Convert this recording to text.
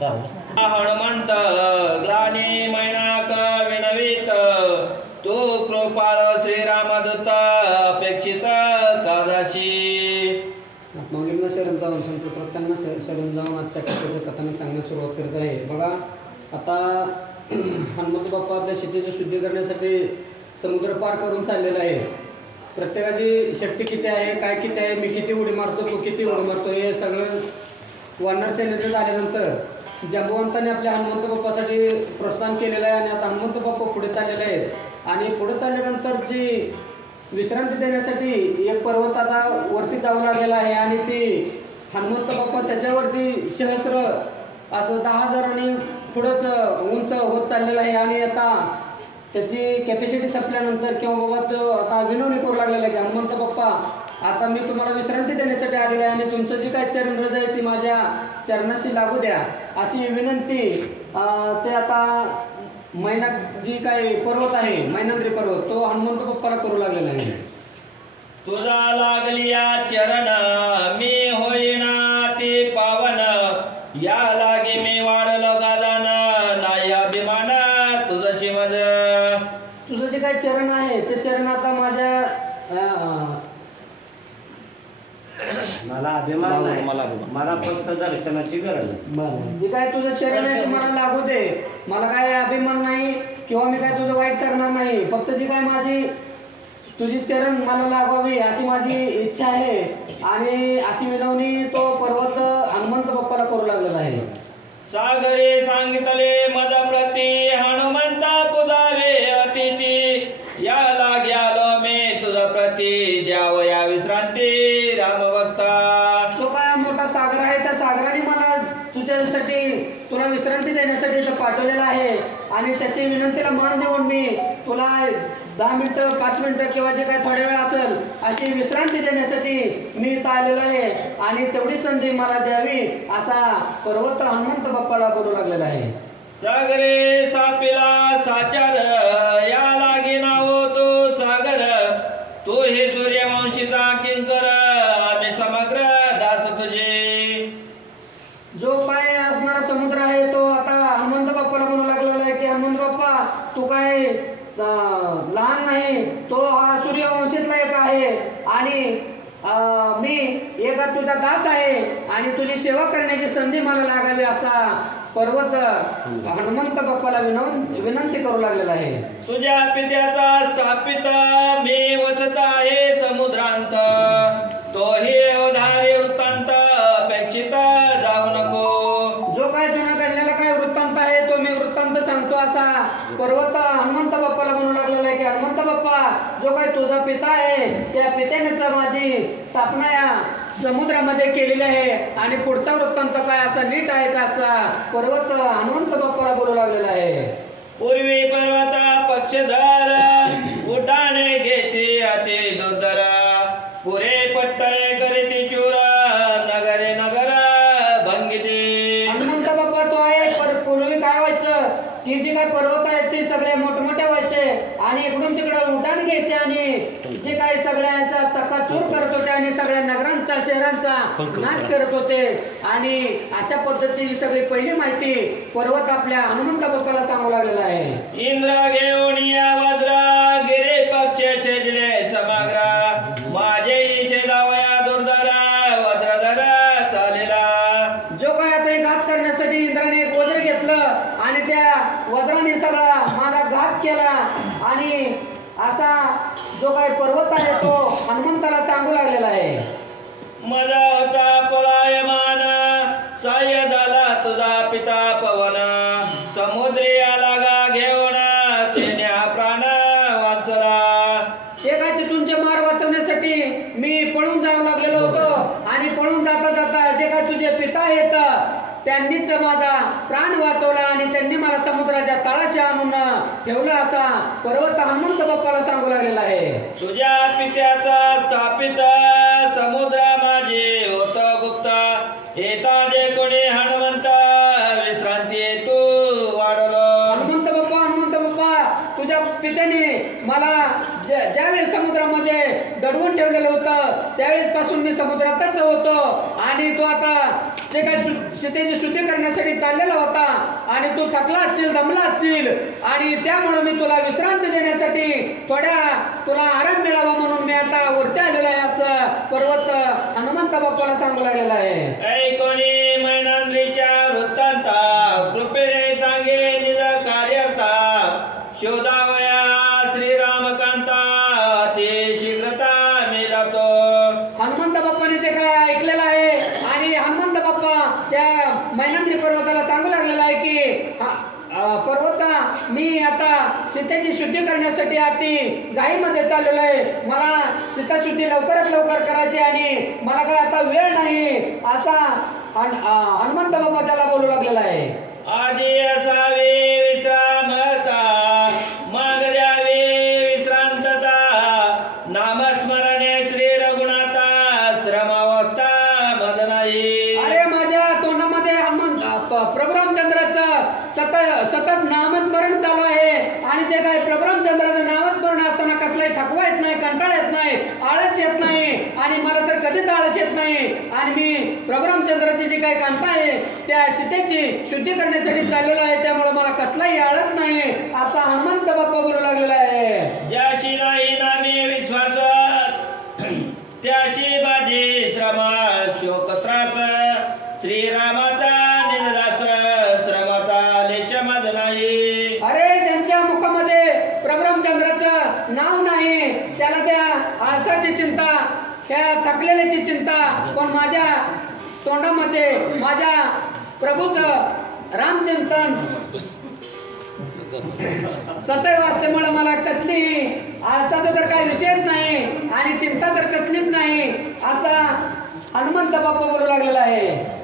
हनुमंत ग्लानी मैनाक विनवित तू कृपाळ श्रीरामदूत अपेक्षित कादाशी. माऊलींना शरण जाऊन संत श्रोत्यांना शरण जाऊन आजच्या कथेचं कथाने सांगण्यास सुरुवात करत आहे. बघा आता हनुमंत बाप्पा आपल्या शेतीचं शुद्धी करण्यासाठी समुद्र पार करून चाललेला आहे. प्रत्येकाची शक्ती किती आहे, काय किती आहे, मी किती उडी मारतो, तो किती उडी मारतो, हे सगळं वानर सेनेचं झाल्यानंतर जंबुवंताने आपल्या हनुमंत बाप्पासाठी प्रोत्साहन केलेलं आहे. आणि आता हनुमंत बाप्पा पुढे चाललेले आहेत आणि पुढे चालल्यानंतर जी विश्रांती देण्यासाठी एक पर्वत आता वरती जाऊ लागलेला आहे आणि ती हनुमंत बाप्पा त्याच्यावरती सहस्र असं 10,000 आणि पुढंच उंच होत चाललेलं आहे. आणि आता त्याची कॅपॅसिटी संपल्यानंतर किंवा बाबा तो आता विनवणी करू लागलेला आहे की हनुमंत बाप्पा आता मी तुम्हाला विश्रांती देण्यासाठी आलेलो आहे आणि तुमचं जी काय चरणरज आहे ती माझ्या चरणाशी लागू द्या अशी विनंती ते आता मैना जी काय पर्वत आहे मैनाद्री पर्वत तो हनुमंत बाप्पाला करू लागलेला आहे. तुझा लागलिया चरण मी होईना ती पावन या लागे मी वाढलो गादान नाही अभिमान तुझची मज. तुझं जे काही चरण आहे ते चरण आता माझ्या मला अभिमान नाही, मला फक्त दर्शनाची गरज आहे. जे काय तुझं चरण आहे तुम्हाला लागू दे, मला काय अभिमान नाही किंवा मी काय तुझं वाईट करणार नाही, फक्त जी काय माझी तुझी चरण मला लागावी अशी माझी इच्छा आहे. आणि अशी विनवणी तो पर्वत हनुमंत बाप्पाला करू लागलेला आहे. सागरे सांगितले मद प्रती हनुमंत पुजावे अतिथी या लाग्यालो मी तुझा प्रती द्यावया विश्रांती राम भक्ता. तो काय मोठा सागर आहे त्या सागराने मला तुझ्यासाठी तुला विश्रांती देण्यासाठी इथं पाठवलेला आहे. आणि त्याची विनंतीला मान देऊन मी तुला 10 मिनिटं 5 मिनिटं किंवा जे काही थोड्या वेळ असेल अशी विश्रांती देण्यासाठी मी इथं आलेलो आहे आणि तेवढी संधी मला द्यावी असा पर्वत हनुमंत बाप्पाला बोलू लागलेला आहे. सागरे सापिला साचार या लागी नाव तो सागर तो हे सूर्यवंशीचा किंकर आम्ही समग्र दास तुझे. जो काय असणारा समुद्र आहे तो आता हनुमंत बाप्पाला म्हणू लागलेला आहे की हनुमंत बाप्पा तू काय लहान नाही, तो हा सूर्यवंशीतला एक आहे आणि मी एका तुझा दास आहे आणि तुझी सेवा करण्याची संधी मला लागावी असा पर्वत हनुमंत बाप्पाला विनंती करू लागलेला आहे. तुझ्या पित्याचा स्थापित मी वसत आहे समुद्रांत तोही अवधारी वृत्तांत अपेक्षित जाऊ नको. जो काय जुना घडलेला काय वृत्तांत आहे तो मी वृत्तांत सांगतो असा पर्वत हनुमंत बाप्पाला म्हणू लागलेला आहे की हनुमंत बाप्पा जो काय तुझा पिता आहे त्या पित्यानेच माझी स्थापना या समुद्रामध्ये केलेली आहे आणि पुढचा वृत्तांत काय असा नीट आहे का असा पर्वत हनुमंत बाप्पाला बोलू लागलेला आहे. पूर्वी पर्वता पक्षधर उड्डाणे घेते अति दुर्धर पुरे पट्टळे करीती चूर नगरे नगर भंगिते. हनुमंत बाप्पा तो आहे पूर्वी काय व्हायचं की जी काय पर्वत आहेत ते सगळे मोठमोठे व्हायचे आणि इकडून तिकडं उड्डाण घ्यायचे आणि जे काही सगळ्यांचा चक्काचूर करत होते आणि सगळ्या नगरांचा शहरांचा नाश करत होते. आणि अशा पद्धतीची सगळी पहिली माहिती पर्वत आपल्या हनुमंत बाप्पाला सांगू लागलेला आहे. इंद्र घेऊन या वज्र गिरे पक्ष छेदले समग्र माझे इचे जावया दुर्धरा वज्रधर चालेला. जो काय आता हे घात करण्यासाठी इंद्राने एक वज्र घेतलं आणि त्या वज्राने सगळा माझा घात केला आणि असा जो काही पर्वत आहे तो हनुमंताला सांगू लागलेला आहे. मजा होता पलायमान साह्य झाला तुझा पिता पवन समुद्री आलागा घेऊन तेने प्राण वाचला. ते काय तिथूनचे मार वाचवण्यासाठी मी पळून जावं लागलेलो होतो आणि पळून जाता जाता जे काय तुझे पिता आहेत त्यांनीच माझा प्राण वाचवला आणि त्यांनी मला समुद्राच्या तळाशी आणून ठेवलं असा पर्वत हनुमंत बाप्पाला सांगू लागलेला आहे. तुझ्या पित्याचा स्थापित समुद्र माझे होत गुप्त येता जे कोणी हनुमंत विश्रांती तू वाढलो. हनुमंत बाप्पा तुझ्या पित्याने मला ज्यावेळेस समुद्रामध्ये दडवून ठेवलेलं होतं त्यावेळेस पासून मी समुद्रातच होतो आणि तो आता जे काय सीतेची शुद्धी करण्यासाठी चाललेला होता आणि तू थकला असशील, दमला असशील आणि त्यामुळे मी तुला विश्रांती देण्यासाठी तुला आराम मिळावा म्हणून मी आता वरती आलेलो आहे असं पर्वत हनुमंत बाप्पाला सांगू लागलेला आहे. ऐकोणी मैनांद्रीच्या वृत्तांता कृपेने सांगे निज कार्यता शोधावया श्रीरामकांता ते शीघ्रता मी जातो. हनुमंत बाप्पाने जे काय ऐकलेलं आहे आणि हनुमंत बाप्पा त्या मैनांद्री पर्वताला सांगू लागलेला आहे की पर्वता मी आता सीतेची शुद्धी करण्यासाठी अति घाईमध्ये चाललेलो आहे. मला सीता शुद्धी लवकरात लवकर करायची आणि मला काय आता वेळ नाही असा हनुमंत बाप्पा त्याला बोलू लागलेला आहे. आधी असावे विश्रामता मग द्यावे विश्रांतता नामस्मरणे श्री रघुनाथा श्रमावस्था मद नाही. अरे माझ्या तोंडामध्ये प्रभू रामचंद्राचं सतत नामस्मरण चालू आहे आणि ते काय प्रभू रामचंद्राचं नामस्मरण असताना कसलाही थकवा येत नाही, कंटाळा येत नाही, आळस येत नाही आणि मला तर कधीच आळस येत नाही आणि मी प्रभू रामचंद्राची जी काही कांता आहे त्या सीतेची शुद्धी करण्यासाठी चाललेलो आहे त्यामुळे मला कसलाही आळस नाही असा हनुमंत बाप्पा बोलू लागलेला आहे. ज्याशी नाही नामे विश्वास त्याशी माझी श्रमा शोक त्रास श्रीरामाचा निजदास श्रमाचा लेश मज नाही. अरे त्यांच्या मुखामध्ये प्रभू रामचंद्राचं नाव नाही, त्याला त्या आळसाची चिंता, त्या थकलेल्याची चिंता, पण माझ्या तोंडामध्ये माझ्या प्रभूचं रामचिंतन सदैव असल्यामुळे मला कसलीही आळसाचा तर काही विषयच नाही आणि चिंता तर कसलीच नाही असा हनुमंत बाप्पा बोलू लागलेला आहे.